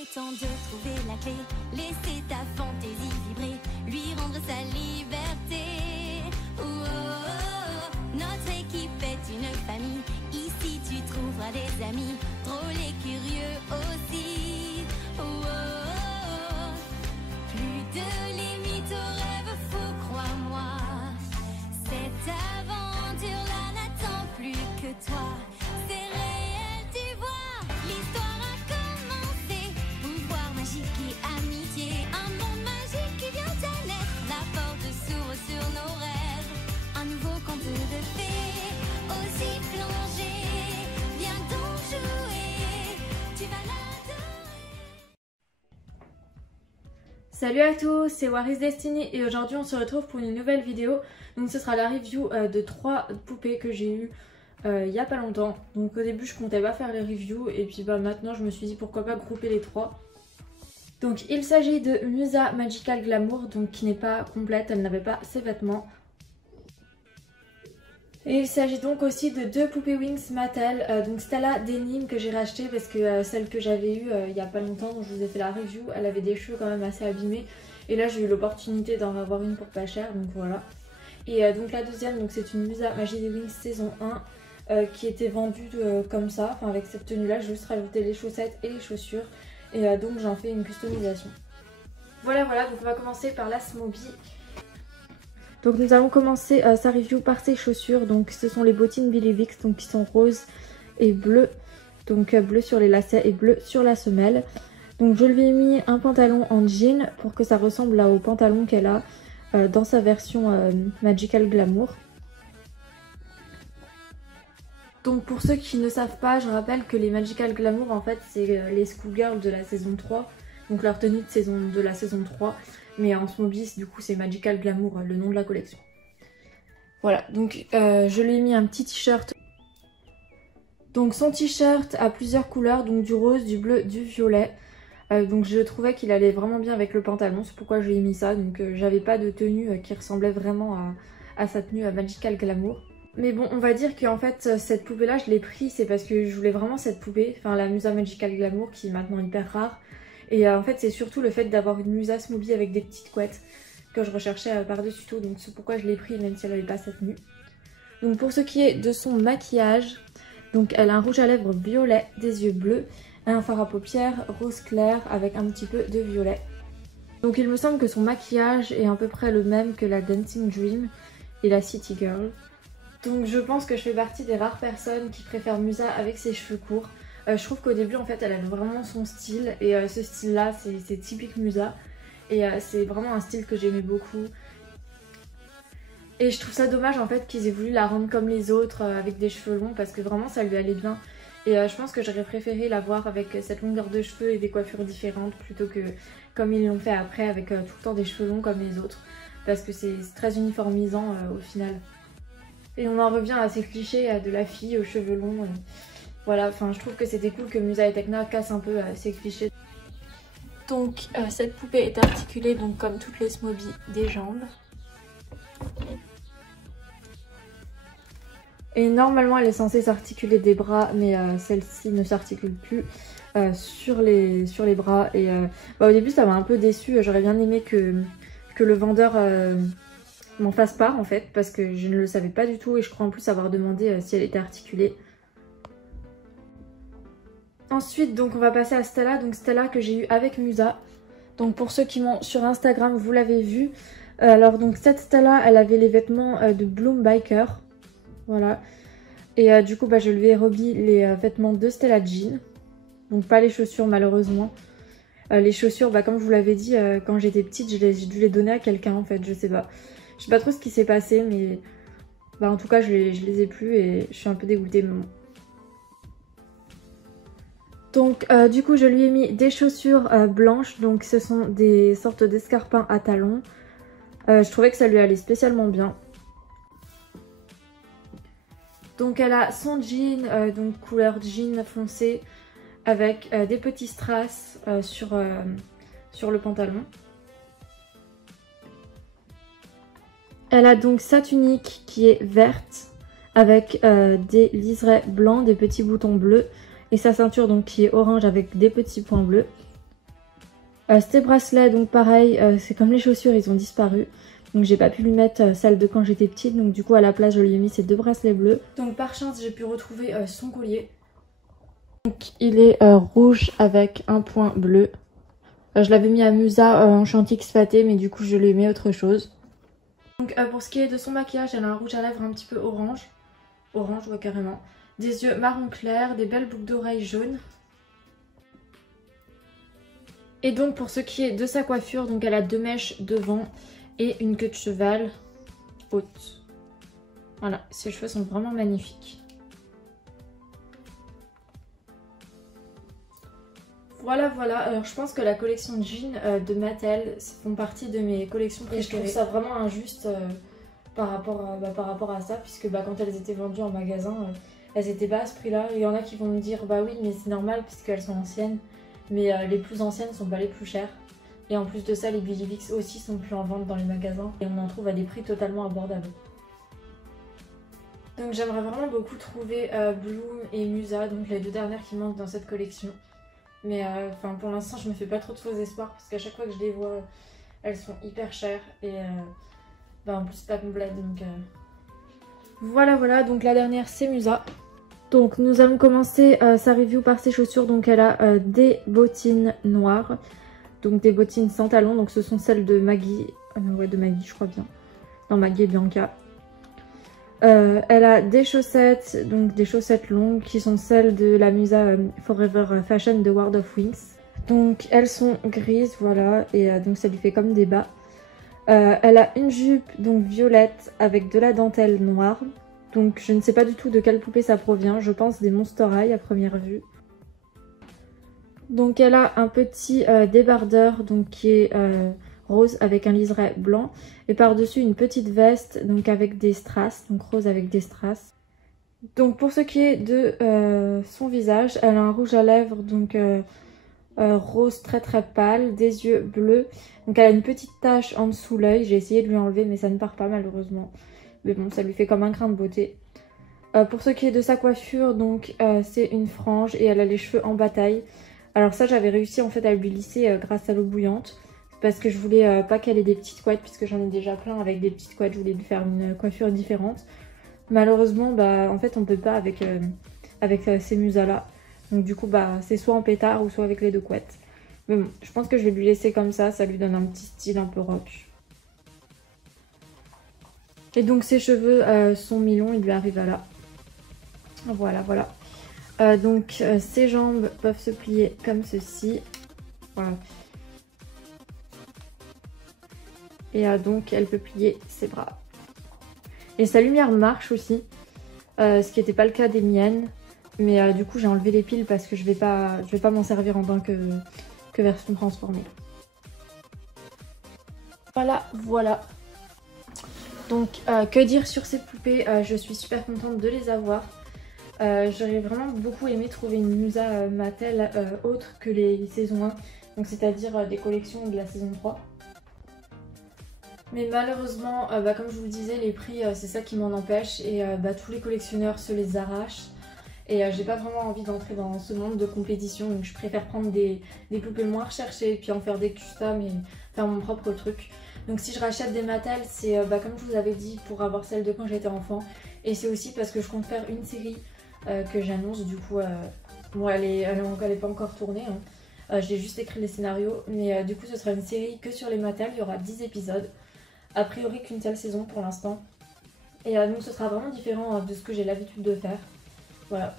est temps de trouver la clé, laisser ta fantaisie vibrer, lui rendre sa liberté. Oh, oh, oh. Notre équipe est une famille, ici tu trouveras des amis, drôles et curieux aussi. Oh, oh, oh. Plus de limites aux rêves fous, crois-moi, cette aventure-là n'attend plus que toi. C'est réel, tu vois, l'histoire a commencé. Pouvoir magique et amitié, un monde magique qui vient à naître. La porte s'ouvre sur nos rêves, un nouveau conte de fées, aussi plongé. Viens donc jouer, tu vas l'adorer. Salut à tous, c'est Waris Destiny et aujourd'hui on se retrouve pour une nouvelle vidéo. Donc ce sera la review de 3 poupées que j'ai eues il y a pas longtemps. Donc au début je comptais pas faire les reviews et puis maintenant je me suis dit pourquoi pas grouper les 3. Donc il s'agit de Musa Magical Glamour, donc qui n'est pas complète, elle n'avait pas ses vêtements. Et il s'agit donc aussi de 2 poupées Wings Mattel, donc Stella Denim que j'ai racheté parce que celle que j'avais eue il y a pas longtemps, dont je vous ai fait la review, elle avait des cheveux quand même assez abîmés. Et là j'ai eu l'opportunité d'en avoir une pour pas cher, donc voilà. Et donc la deuxième, donc c'est une Musa Magie des Wings saison 1 qui était vendue comme ça, enfin avec cette tenue là, j'ai juste rajouté les chaussettes et les chaussures. Et donc j'en fais une customisation. Voilà, donc on va commencer par la Smobie. Donc nous allons commencer sa review par ses chaussures. Donc ce sont les bottines Billy Vicks, donc qui sont roses et bleues. Donc bleu sur les lacets et bleu sur la semelle. Donc je lui ai mis un pantalon en jean pour que ça ressemble là au pantalon qu'elle a dans sa version Magical Glamour. Donc pour ceux qui ne savent pas, je rappelle que les Magical Glamour en fait c'est les Schoolgirls de la saison 3. Donc leur tenue de la saison 3. Mais en Smobie du coup c'est Magical Glamour, le nom de la collection. Voilà, donc je lui ai mis un petit t-shirt. Donc son t-shirt a plusieurs couleurs, donc du rose, du bleu, du violet. Donc je trouvais qu'il allait vraiment bien avec le pantalon, c'est pourquoi je lui ai mis ça. Donc j'avais pas de tenue qui ressemblait vraiment à sa tenue à Magical Glamour. Mais bon, on va dire qu'en fait cette poupée là je l'ai pris, c'est parce que je voulais vraiment cette poupée, enfin la Musa Magical Glamour qui est maintenant hyper rare. Et en fait c'est surtout le fait d'avoir une Musa Smobie avec des petites couettes que je recherchais par-dessus tout, donc c'est pourquoi je l'ai pris même si elle n'avait pas cette tenue. Donc pour ce qui est de son maquillage, donc elle a un rouge à lèvres violet, des yeux bleus, un fard à paupières rose clair avec un petit peu de violet. Donc il me semble que son maquillage est à peu près le même que la Dancing Dream et la City Girl. Donc je pense que je fais partie des rares personnes qui préfèrent Musa avec ses cheveux courts. Je trouve qu'au début en fait elle avait vraiment son style et ce style là c'est typique Musa. Et c'est vraiment un style que j'aimais beaucoup. Et je trouve ça dommage en fait qu'ils aient voulu la rendre comme les autres avec des cheveux longs parce que vraiment ça lui allait bien. Et je pense que j'aurais préféré la voir avec cette longueur de cheveux et des coiffures différentes plutôt que comme ils l'ont fait après avec tout le temps des cheveux longs comme les autres. Parce que c'est très uniformisant au final. Et on en revient à ces clichés de la fille aux cheveux longs. Voilà, enfin je trouve que c'était cool que Musa et Tecna cassent un peu ces clichés. Donc cette poupée est articulée donc comme toutes les Smobie des jambes. Et normalement elle est censée s'articuler des bras, mais celle-ci ne s'articule plus sur les bras. Et au début ça m'a un peu déçue, j'aurais bien aimé que le vendeur m'en fasse part en fait, parce que je ne le savais pas du tout et je crois en plus avoir demandé si elle était articulée. Ensuite donc on va passer à Stella, donc Stella que j'ai eu avec Musa. Donc pour ceux qui m'ont sur Instagram vous l'avez vu. Alors donc cette Stella elle avait les vêtements de Bloom Biker. Voilà. Et du coup je lui ai remis les vêtements de Stella Jean. Donc pas les chaussures malheureusement. Les chaussures comme je vous l'avais dit quand j'étais petite j'ai dû les donner à quelqu'un en fait, je sais pas. Je sais pas trop ce qui s'est passé mais en tout cas je les ai plus et je suis un peu dégoûtée mais bon. Donc du coup je lui ai mis des chaussures blanches, donc ce sont des sortes d'escarpins à talons. Je trouvais que ça lui allait spécialement bien. Donc elle a son jean, donc couleur jean foncé avec des petits strass sur le pantalon. Elle a donc sa tunique qui est verte avec des liserés blancs, des petits boutons bleus. Et sa ceinture donc qui est orange avec des petits points bleus. Ces bracelets, donc pareil, c'est comme les chaussures, ils ont disparu. Donc j'ai pas pu lui mettre celle de quand j'étais petite, donc du coup à la place je lui ai mis ces 2 bracelets bleus. Donc par chance j'ai pu retrouver son collier. Donc il est rouge avec un point bleu. Je l'avais mis à Musa en Chantix Faté, mais du coup je lui ai mis autre chose. Donc pour ce qui est de son maquillage, elle a un rouge à lèvres un petit peu orange. Orange, ouais, carrément. Des yeux marron clair, des belles boucles d'oreilles jaunes. Et donc pour ce qui est de sa coiffure, donc elle a 2 mèches devant et une queue de cheval haute. Voilà, ses cheveux sont vraiment magnifiques. Voilà, alors je pense que la collection de jeans de Mattel font partie de mes collections préférées. Et je trouve ça vraiment injuste par rapport à ça, puisque quand elles étaient vendues en magasin, elles étaient pas à ce prix-là. Il y en a qui vont me dire bah oui, mais c'est normal puisqu'elles sont anciennes, mais les plus anciennes sont pas les plus chères. Et en plus de ça, les Billy Vicks aussi sont plus en vente dans les magasins et on en trouve à des prix totalement abordables. Donc j'aimerais vraiment beaucoup trouver Bloom et Musa, donc les 2 dernières qui manquent dans cette collection. Mais pour l'instant je me fais pas trop de faux espoirs parce qu'à chaque fois que je les vois, elles sont hyper chères et en plus pas complète donc... Voilà, donc la dernière c'est Musa. Donc nous allons commencer sa review par ses chaussures. Donc elle a des bottines noires. Donc des bottines sans talons. Donc ce sont celles de Maggie. Ouais, de Maggie je crois bien. Non, Maggie et Bianca. Elle a des chaussettes. Donc des chaussettes longues qui sont celles de la Musa Forever Fashion de World of Wings. Donc elles sont grises, voilà. Et donc ça lui fait comme des bas. Elle a une jupe donc violette avec de la dentelle noire. Donc je ne sais pas du tout de quelle poupée ça provient. Je pense des Monster High à première vue. Donc elle a un petit débardeur donc qui est rose avec un liseré blanc. Et par-dessus une petite veste donc avec des strass. Donc rose avec des strass. Donc pour ce qui est de son visage, elle a un rouge à lèvres donc rose très pâle, des yeux bleus. Donc elle a une petite tache en dessous l'œil. J'ai essayé de lui enlever mais ça ne part pas malheureusement. Mais bon, ça lui fait comme un grain de beauté. Pour ce qui est de sa coiffure, donc c'est une frange et elle a les cheveux en bataille. Alors ça, j'avais réussi en fait à lui lisser grâce à l'eau bouillante. Parce que je voulais pas qu'elle ait des petites couettes puisque j'en ai déjà plein avec des petites couettes. Je voulais lui faire une coiffure différente. Malheureusement, en fait, on peut pas avec ces musas là. Donc du coup, c'est soit en pétard ou soit avec les 2 couettes. Mais bon, je pense que je vais lui laisser comme ça. Ça lui donne un petit style un peu rock. Et donc ses cheveux sont mi-longs, ils lui arrivent à là. Voilà. Donc ses jambes peuvent se plier comme ceci. Voilà. Et donc elle peut plier ses bras. Et sa lumière marche aussi. Ce qui n'était pas le cas des miennes. Mais du coup j'ai enlevé les piles parce que je vais pas m'en servir en tant que version transformée. Voilà. Donc que dire sur ces poupées, je suis super contente de les avoir. J'aurais vraiment beaucoup aimé trouver une Musa Mattel autre que les saisons 1, donc c'est-à-dire des collections de la saison 3. Mais malheureusement, comme je vous le disais, les prix c'est ça qui m'en empêche et tous les collectionneurs se les arrachent. Et j'ai pas vraiment envie d'entrer dans ce monde de compétition, donc je préfère prendre des poupées moins recherchées et puis en faire des customs et faire mon propre truc. Donc si je rachète des Mattel, c'est comme je vous avais dit pour avoir celle de quand j'étais enfant. Et c'est aussi parce que je compte faire une série que j'annonce. Du coup, bon, elle est pas encore tournée. Hein. J'ai juste écrit les scénarios. Mais du coup, ce sera une série que sur les Mattel. Il y aura 10 épisodes. A priori qu'une seule saison pour l'instant. Et donc ce sera vraiment différent de ce que j'ai l'habitude de faire. Voilà.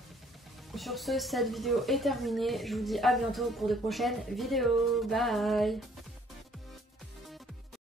Sur ce, cette vidéo est terminée. Je vous dis à bientôt pour de prochaines vidéos. Bye!